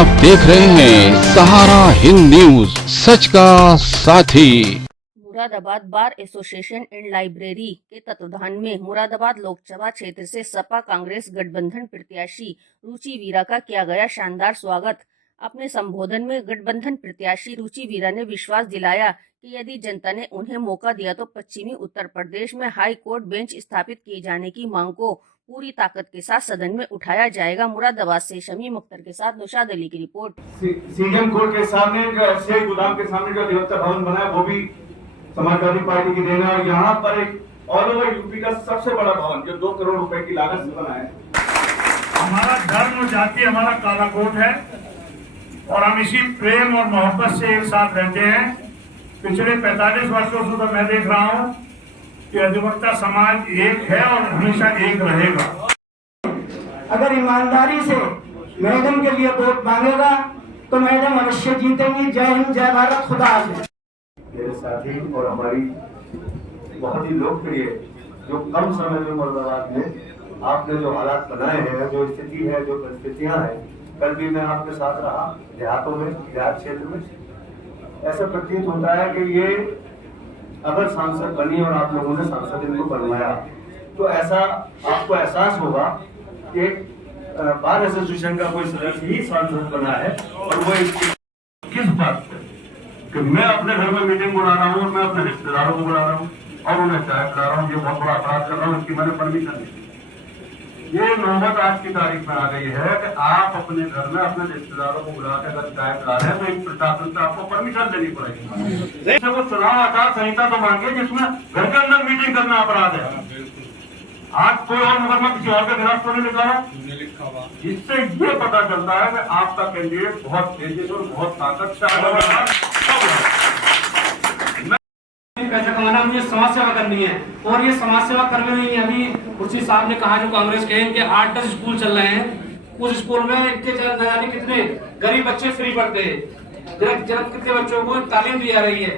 आप देख रहे हैं सहारा हिंद न्यूज, सच का साथी। Moradabad bar association and library के तत्वाधान में मुरादाबाद लोकसभा क्षेत्र से सपा कांग्रेस गठबंधन प्रत्याशी रुचि वीरा का किया गया शानदार स्वागत। अपने संबोधन में गठबंधन प्रत्याशी रुचि वीरा ने विश्वास दिलाया कि यदि जनता ने उन्हें मौका दिया तो पश्चिमी उत्तर प्रदेश में हाई कोर्ट बेंच स्थापित किए जाने की मांग को पूरी ताकत के साथ सदन में उठाया जाएगा। मुरादाबाद से शमीम अख्तर के साथ नौशाद अली की रिपोर्ट। सीएम कोर्ट के सामने शेख गुदाम के सामने जो अधिवक्ता भवन बना है वो भी समाजवादी पार्टी की देन है। और यहाँ पर एक ऑल ओवर यूपी का सबसे बड़ा भवन जो 2 करोड़ रुपए की लागत से बना है। हमारा धर्म जाति हमारा काला कोट है और हम इसी प्रेम और मोहब्बत से एक साथ रहते हैं। पिछले 45 वर्षों से तो मैं देख रहा हूँ कि अधिवक्ता समाज एक है और हमेशा एक रहेगा। अगर ईमानदारी से मैडम के लिए वोट मांगेगा तो मैडम अवश्य जीतेंगी। जय हिंद, जय भारत, खुदा हाफिज। मेरे साथी और हमारी बहुत ही लोकप्रिय जो कम समय में मुरादाबाद में आपने जो हालात बनाए हैं, जो स्थिति है, जो परिस्थितियां हैं, कल भी मैं आपके साथ रहा देहातों में, देहात क्षेत्र में। ऐसा प्रतीत होता है कि ये अगर सांसद बनी और आप लोगों ने सांसद इनको बनवाया तो ऐसा आपको एहसास होगा कि बार एसोसिएशन का कोई सदस्य ही सांसद बना है। और वो किस बात पे कि मैं अपने घर में मीटिंग बुला रहा हूँ और मैं अपने रिश्तेदारों को बुला रहा हूँ और उन्हें चाय पिला रहा हूँ। ये बहुत बड़ा अपराध कर रहा हूँ, इसकी मैंने परमिशन दी। ये नौबत आज की तारीख में आ गई है कि आप अपने घर में अपने रिश्तेदारों को बुला के अगर चाय पिला रहे हैं तो एक प्रशासन से आपको परमिशन देनी पड़ेगी। वो चुनाव आचार संहिता तो मांगे जिसमें घर के अंदर मीटिंग करना अपराध है। आज कोई और मुकदमा किसी और के खिलाफ तो नहीं लिखा हुआ। इससे ये पता चलता है कि आपका कैंडिडेट बहुत तेजी से और बहुत ताकत से पैसा कमाना, मुझे समाज सेवा करनी है और ये समाज सेवा करने में अभी रुचि साहब ने कहा जो कांग्रेस के इनके 8-10 स्कूल चल रहे हैं। उस स्कूल में इतने जाने कितने गरीब बच्चे फ्री पढ़ते हैं, कितने बच्चों को तालीम दी जा रही है।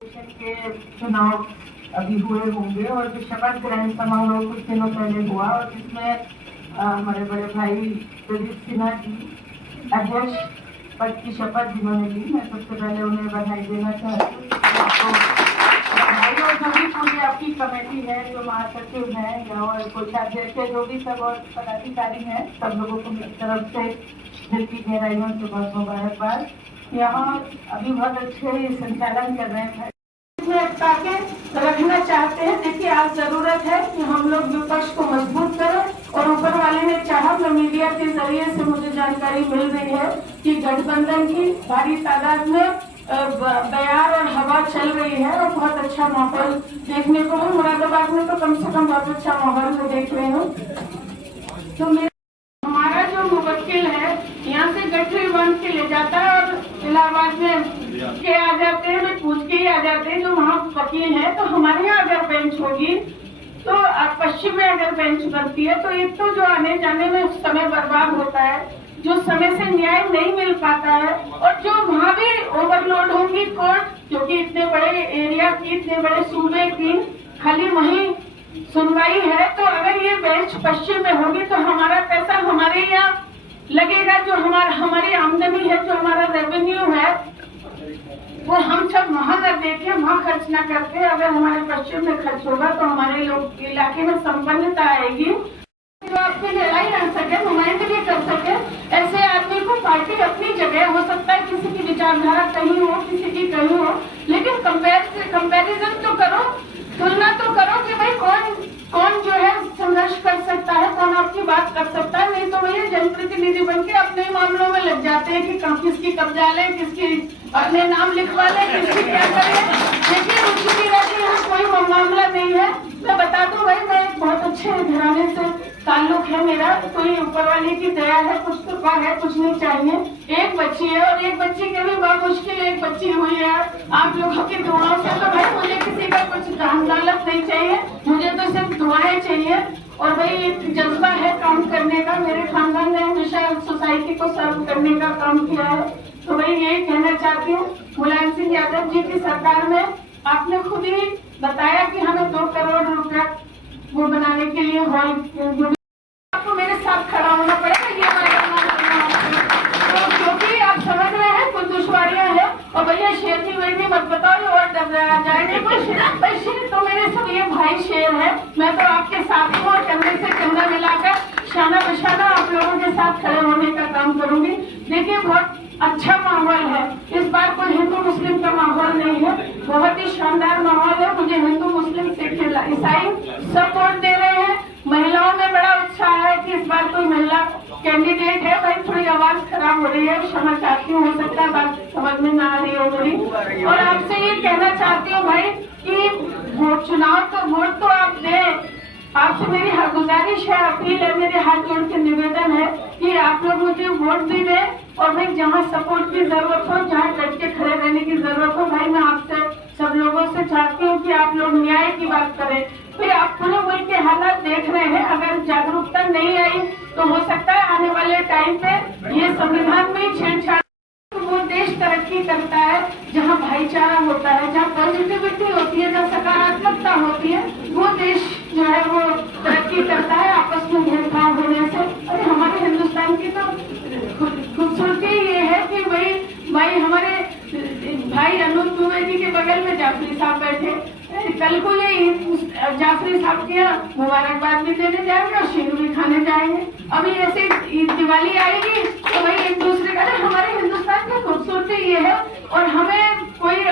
के चुनाव अभी हुए होंगे और जो शपथ ग्रहण समारोह कुछ दिनों पहले हुआ और जिसमें हमारे बड़े भाई प्रदीप सिन्हा जी अध्यक्ष पद की शपथ जिन्होंने ली, मैं सबसे पहले उन्हें बधाई देना चाहती हूँ। और जो भी पूरी आपकी कमेटी है, जो महासचिव है और कोषाध्यक्ष है, जो भी सब और पदाधिकारी हैं, सब लोगों को मेरी तरफ से दिल की गहराइयों से बहुत मुबारकबाद। यहाँ अभी बहुत अच्छे संचालन कर रहे हैं, रखना चाहते हैं। देखिए आज जरूरत है कि हम लोग विपक्ष को मजबूत करें और ऊपर वाले ने चाहा तो मीडिया के जरिए से मुझे जानकारी मिल रही है कि गठबंधन की भारी तादाद में बयार और हवा चल रही है और बहुत अच्छा माहौल देखने को है। मुरादाबाद में तो कम से कम बहुत अच्छा माहौल मैं देख रही हूँ। तो हमारा जो मुवक्किल है यहाँ से गठरी बांध के ले जाता है और इलाहाबाद में के आ जाते हैं, वे पूछ के ही आ जाते हैं जो वहाँ वकील है। तो हमारे यहाँ अगर बेंच होगी तो पश्चिम में अगर बेंच बनती है तो एक तो जो आने जाने में समय बर्बाद होता है, जो समय से न्याय नहीं मिल पाता है और जो वहाँ भी ओवरलोड होंगी कोर्ट, क्योंकि इतने बड़े एरिया की, इतने बड़े सूबे की खाली वही सुनवाई है। तो अगर ये बेंच पश्चिम में होगी तो हमारा पैसा हमारे यहाँ लगेगा, जो हमारी आमदनी है, जो हमारा रेवेन्यू है, वो हम सब वहाँ न देखे, वहाँ खर्च न करके अगर हमारे पश्चिम में खर्च होगा तो हमारे लोग इलाके में संपन्नता आएगी। जो आपकी लड़ाई लड़ सके, नुमाइंदगी कर सके, ऐसे आदमी को पार्टी अपनी जगह, हो सकता है किसी की विचारधारा कहीं हो, किसी की कहीं हो, लेकिन कंपैरिजन तो करो, तुलना तो करो कि भाई कौन जो है संघर्ष कर सकता है, कौन आपकी बात कर सकता है। नहीं तो भैया जनप्रतिनिधि बन के अपने मामलों में लग जाते हैं कि किसकी कब्जा ले, किसकी अपने नाम लिखवा ले, किसकी क्या करे। देखिए रुचि वीरा के यहाँ कोई मामला नहीं है। मैं बता दूं भाई, मैं एक बहुत अच्छे घराने से ताल्लुक है मेरा, कोई ऊपर वाले की दया है, कुछ तो का है, कुछ नहीं चाहिए। एक बच्ची है और एक बच्ची के भी बहुत मुश्किल एक बच्ची हुई है आप लोगों की दुआओं से। तो भाई मुझे किसी का कुछ दान दौलत नहीं चाहिए, मुझे तो सिर्फ दुआएं चाहिए। और भाई एक जज्बा है काम करने का, मेरे खानदान ने हमेशा सोसाइटी को सर्व करने का काम किया है। तो भाई यही कहना चाहती हूँ, मुलायम सिंह यादव जी की सरकार में आपने खुद ही बताया कि हमें 2 करोड़ रुपया वो बनाने के लिए हॉल, आपको मेरे साथ खड़ा होना पड़ेगा। ये जाएंगे कोई शेर तो मेरे सब ये भाई शेर है। मैं तो आपके साथ हूँ और कंधे से कंधा मिलाकर शाना बशाना आप लोगों के साथ खड़े होने का काम करूंगी। देखिए बहुत अच्छा माहौल है, इस बार कोई हिंदू मुस्लिम का माहौल नहीं है, बहुत ही शानदार माहौल है। मुझे हिंदू मुस्लिम सिख ईसाई सब वोट दे रहे हैं। महिलाओं में बड़ा उत्साह है कि इस बार कोई महिला कैंडिडेट है। भाई थोड़ी आवाज खराब हो रही है, क्षमा चाहती हूँ, हो सकता है बात समझ में ना आ रही हो मेरी। और आपसे ये कहना चाहती हूँ भाई कि चुनाव तो वोट तो आप दें। आपसे मेरी गुजारिश है, अपील है, मेरे हाथ जोड़ के निवेदन है कि आप लोग मुझे वोट भी दें। और भाई जहाँ सपोर्ट की जरूरत हो, जहाँ डट के खड़े रहने की जरूरत हो, भाई मैं आपसे सब लोगों से चाहती हूँ कि आप लोग न्याय की बात करें। फिर आप पूरे मुल्क के हालात देख रहे हैं, अगर जागरूकता नहीं आई तो हो सकता है आने वाले टाइम पे ये संविधान में छेड़छाड़। वो देश तरक्की करता है जहाँ भाईचारा होता है, जहाँ पॉजिटिविटी होती है, जहाँ सकारात्मकता होती है, वो देश जो है वो तरक्की करता है आपस में भेदभाव होने से। अरे हमारे हिंदुस्तान की तो खूबसूरती ये है कि भाई हमारे भाई अनूप द्विवेदी के बगल में जाफरी साहब बैठे, कल को ये जाफरी साहब के मुबारकबाद भी देने जाएंगे और शीर भी खाने जाएंगे। अभी ऐसे दिवाली आएगी तो भाई एक दूसरे का, हमारे हिंदुस्तान की खूबसूरती ये है। और हमें कोई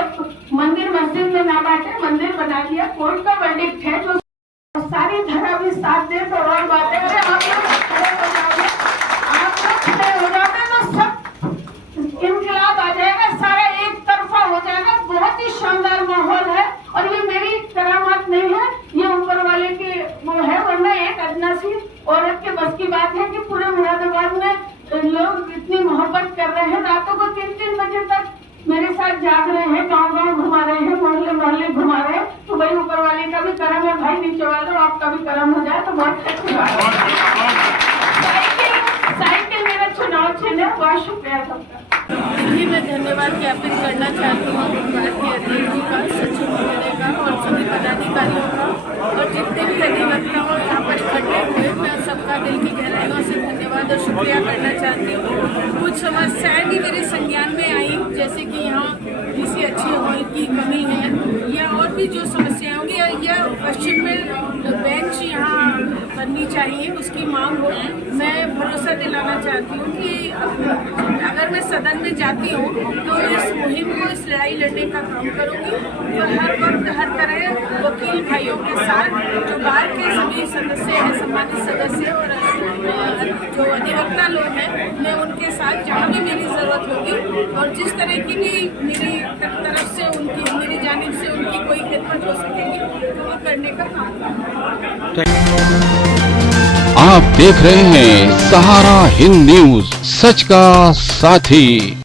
मंदिर मस्जिद में ना बांटे, मंदिर बना लिया, कोर्ट का वर्डिक्ट है जो सारी धरा भी साथ दे तो और बातें। अरे आप लोग खड़े हो जाओगे, आप लोग खड़े हो जाओगे तो सब इनकलाब आ जाएगा, सारा एक तरफा हो जाएगा। बहुत ही शानदार माहौल है और ये मेरी करामात नहीं है, ये ऊपर वाले के वो है। वरना एक अदना सी औरत के बस की बात है कि पूरे मुरादाबाद में लोग इतनी मोहब्बत कर रहे हैं, रातों को 3-3 बजे तक मेरे साथ जाग रहे हैं, गांव-गांव घुमा रहे हैं, मोहल्ले घुमा रहे हैं। तो भाई ऊपर वाले का भी करम है, भाई नीचे वाले आपका भी करम हो जाए तो बहुत अच्छी बात है। साइकिल मेरा चुनाव चिन्ह है। बहुत शुक्रिया सबका। जी मैं धन्यवाद ज्ञापित करना चाहती हूँ भारतीय अध्यक्ष जी का, सचिव महोदय का और सभी पदाधिकारियों का और जितने भी अधिवक्ताओं यहाँ पर इकट्ठे हुए, मैं सबका दिल की गहराइयों से धन्यवाद और शुक्रिया करना चाहती हूँ। कुछ समस्याएं भी मेरे संज्ञान में आई, जैसे कि यहाँ किसी अच्छे हॉल की कमी है या और भी जो समस्याएं होंगी या पश्चिम में बेंच यहाँ बननी चाहिए, उसकी मांग हो। मैं भरोसा दिलाना चाहती हूँ कि अगर मैं सदन में जाती हूँ तो इस मुहिम को, इस लड़ाई लड़ने का काम करूँगी और हर वक्त हर तरह वकील भाइयों के साथ, जो बार के सभी सदस्य हैं, सम्मानित सदस्य और जो अधिवक्ता लोग हैं, मैं उनके साथ जहाँ भी मेरी ज़रूरत होगी और जिस तरह की भी मेरी तरफ से उनकी, मेरी जानिब से उनकी कोई खिदमत हो सकेगी तो वो करने का काम करूँगी। आप देख रहे हैं सहारा हिंद न्यूज, सच का साथी।